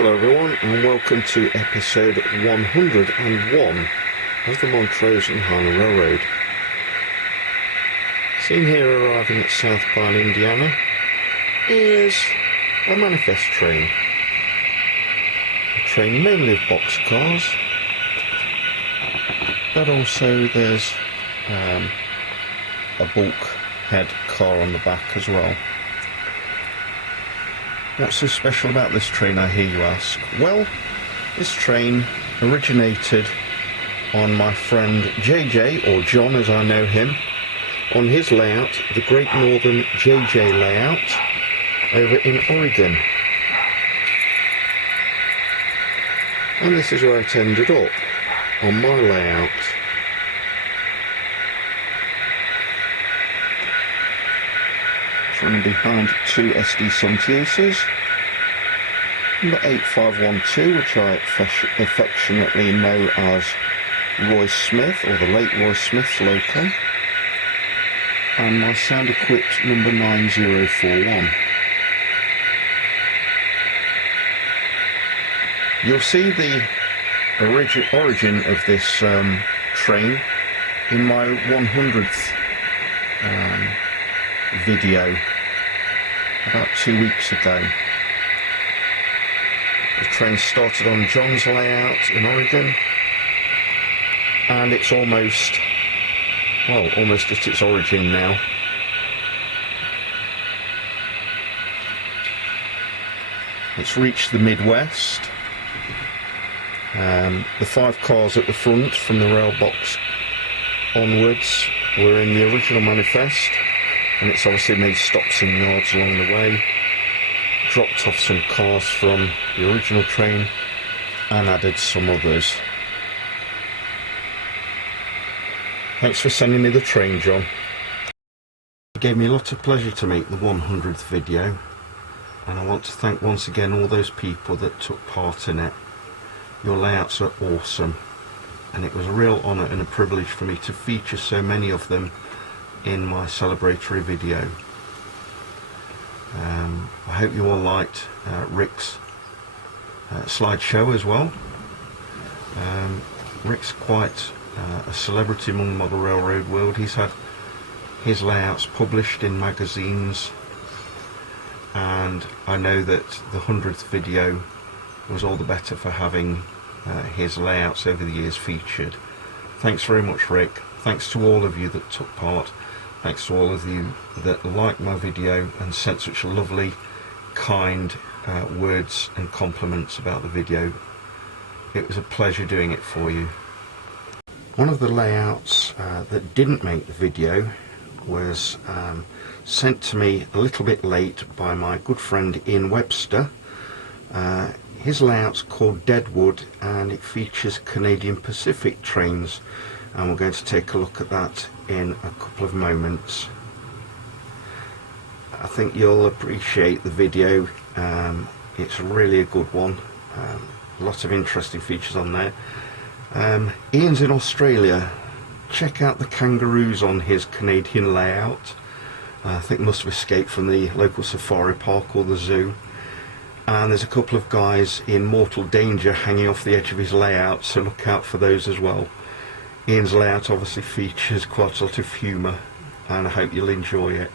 Hello everyone and welcome to episode 101 of the Montrose and Highland Railroad. Seen here arriving at Southbound, Indiana is a manifest train. A train mainly of boxcars, but also there's a bulkhead car on the back as well. What's so special about this train, I hear you ask? Well, this train originated on my friend JJ, or John as I know him, on his layout, the Great Northern JJ layout over in Oregon. And this is where it ended up, on my layout. Running behind two SD78s, number 8512, which I affectionately know as Roy Smith, or the late Roy Smith's loco, and my sound equipped number 9041. You'll see the origin of this train in my 100th video about 2 weeks ago. The train started on John's layout in Oregon, and it's almost at its origin now. It's reached the Midwest. The 5 cars at the front from the rail box onwards were in the original manifest, and it's obviously made stops in yards along the way, dropped off some cars from the original train and added some others. Thanks for sending me the train, John. It gave me a lot of pleasure to make the 100th video, and I want to thank once again all those people that took part in it. Your layouts are awesome, and it was a real honour and a privilege for me to feature so many of them in my celebratory video. I hope you all liked Rick's slideshow as well. Rick's quite a celebrity among the model railroad world. He's had his layouts published in magazines, and I know that the 100th video was all the better for having his layouts over the years featured. Thanks very much, Rick. Thanks to all of you that took part. Thanks to all of you that liked my video and sent such lovely, kind words and compliments about the video. It was a pleasure doing it for you. One of the layouts that didn't make the video was sent to me a little bit late by my good friend Ian Webster. His layout's called Deadwood, and it features Canadian Pacific trains, and we're going to take a look at that in a couple of moments. I think you'll appreciate the video. It's really a good one. A lot of interesting features on there. Ian's in Australia. Check out the kangaroos on his Canadian layout. I think must have escaped from the local safari park or the zoo. And there's a couple of guys in mortal danger hanging off the edge of his layout, so look out for those as well. Ian's layout obviously features quite a lot of humour, and I hope you'll enjoy it.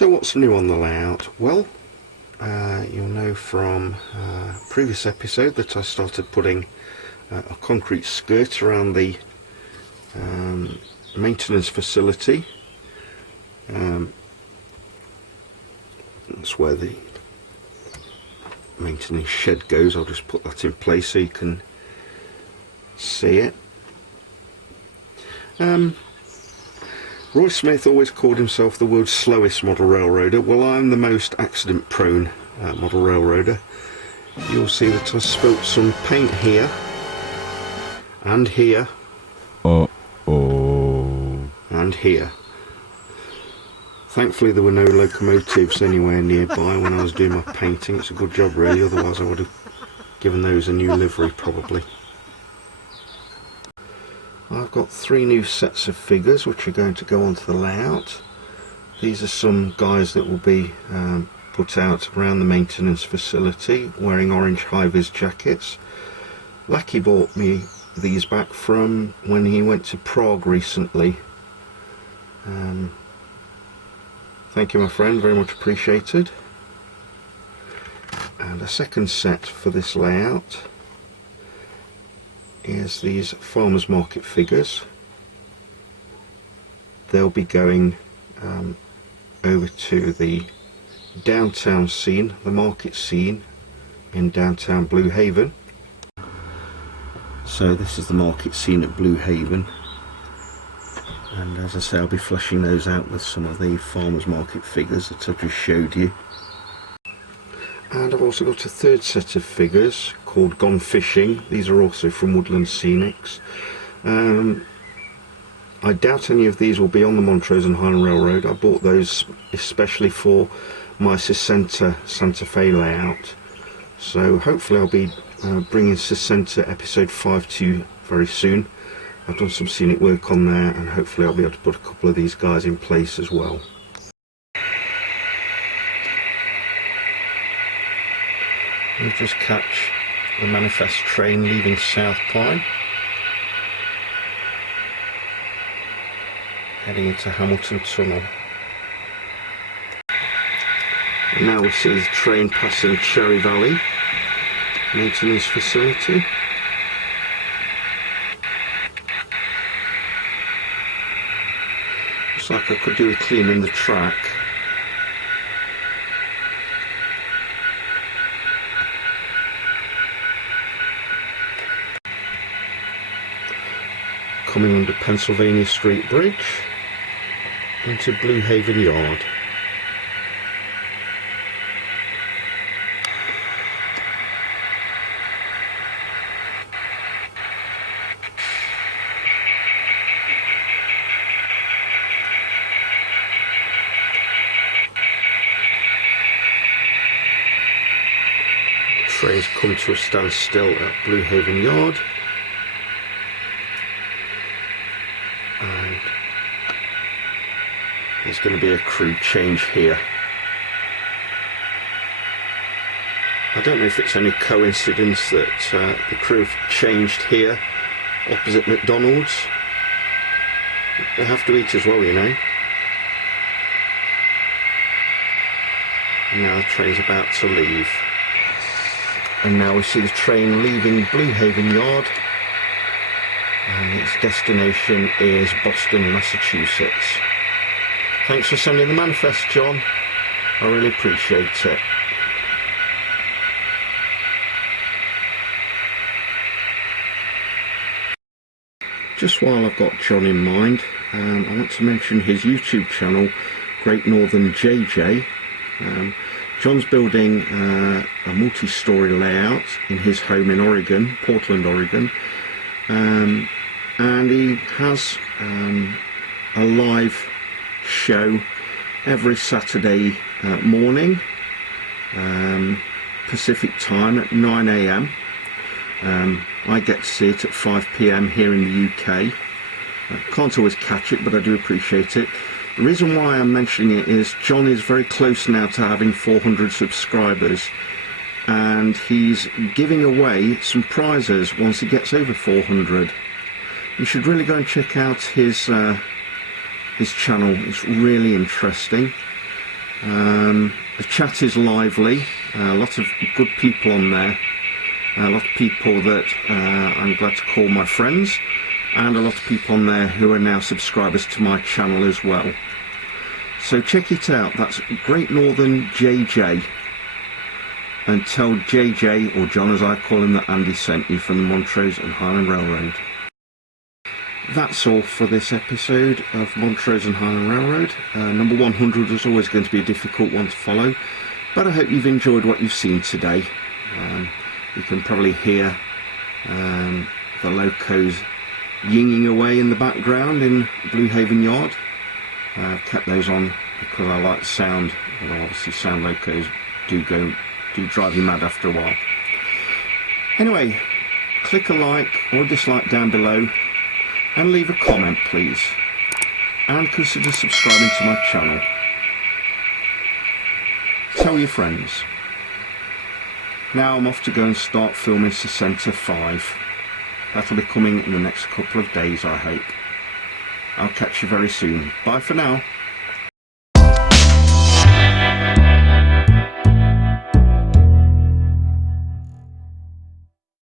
So what's new on the layout? Well, you'll know from a previous episode that I started putting a concrete skirt around the maintenance facility. That's where the maintenance shed goes. I'll just put that in place so you can see it. Roy Smith always called himself the world's slowest model railroader. Well, I'm the most accident prone model railroader. You'll see that I spilt some paint here and here and here. Thankfully there were no locomotives anywhere nearby when I was doing my painting. It's a good job really, otherwise I would have given those a new livery probably. I've got 3 new sets of figures which are going to go onto the layout. These are some guys that will be put out around the maintenance facility wearing orange high-vis jackets. Lackey bought me these back from when he went to Prague recently. Thank you my friend, very much appreciated. And a second set for this layout is these farmers market figures. They'll be going over to the downtown scene, the market scene in downtown Blue Haven. So this is the market scene at Blue Haven, and as I say I'll be fleshing those out with some of the farmers market figures that I just showed you. And I've also got a third set of figures called Gone Fishing. These are also from Woodland Scenics. I doubt any of these will be on the Montrose and Highland Railroad. I bought those especially for my Sesenta Santa Fe layout. So hopefully I'll be bringing Sesenta episode 5 to you very soon. I've done some scenic work on there and hopefully I'll be able to put a couple of these guys in place as well. We'll just catch the manifest train leaving South Pine, heading into Hamilton Tunnel. And now we see the train passing Cherry Valley maintenance facility. Looks like I could do with cleaning the track. Coming under Pennsylvania Street Bridge into Blue Haven Yard. Trains come to a standstill at Blue Haven Yard. And there's going to be a crew change here. I don't know if it's any coincidence that the crew have changed here opposite McDonald's. They have to eat as well, you know. And now the train's about to leave. And now we see the train leaving Blue Haven Yard. And its destination is Boston, Massachusetts. Thanks for sending the manifest, John. I really appreciate it. Just while I've got John in mind, I want to mention his YouTube channel, Great Northern JJ. John's building a multi-story layout in his home in Oregon, Portland, Oregon. And he has a live show every Saturday morning, Pacific time at 9 AM. I get to see it at 5 PM here in the UK. Can't always catch it, but I do appreciate it. The reason why I'm mentioning it is John is very close now to having 400 subscribers, and he's giving away some prizes once he gets over 400. You should really go and check out his channel. It's really interesting. The chat is lively, a lot of good people on there, a lot of people that I'm glad to call my friends, and a lot of people on there who are now subscribers to my channel as well. So check it out, that's Great Northern JJ, and tell JJ, or John as I call him, that Andy sent you from the Montrose and Highland Railroad. That's all for this episode of Montrose and Highland Railroad. Number 100 was always going to be a difficult one to follow, but I hope you've enjoyed what you've seen today. You can probably hear the locos yinging away in the background in Blue Haven Yard. I've kept those on because I like the sound, although obviously sound locos do drive you mad after a while. Anyway, click a like or a dislike down below and leave a comment please, and consider subscribing to my channel. Tell your friends. Now I'm off to go and start filming Center 5. That'll be coming in the next couple of days, I hope. I'll catch you very soon. Bye for now.